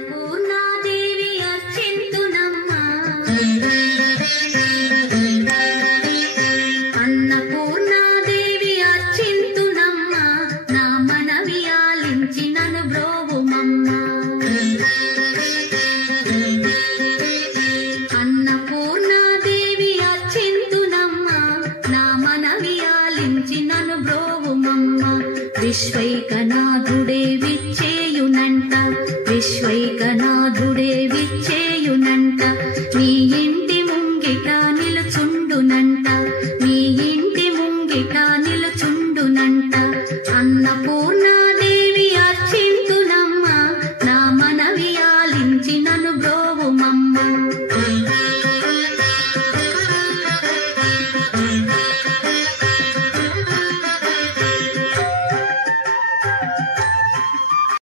అన్నపూర్ణాదేవి అర్చింతునమ్మా అన్నపూర్ణాదేవి అర్చింతునమ్మా నా మనవి ఆలించి నన్ను బ్రోవుమమ్మా అన్నపూర్ణాదేవి అర్చింతునమ్మా నా మనవి ఆలించి నన్ను బ్రోవుమమ్మా విశ్వైకనాథుడే విచ్చేయునంట విశ్వైకనాథుడే విచ్చే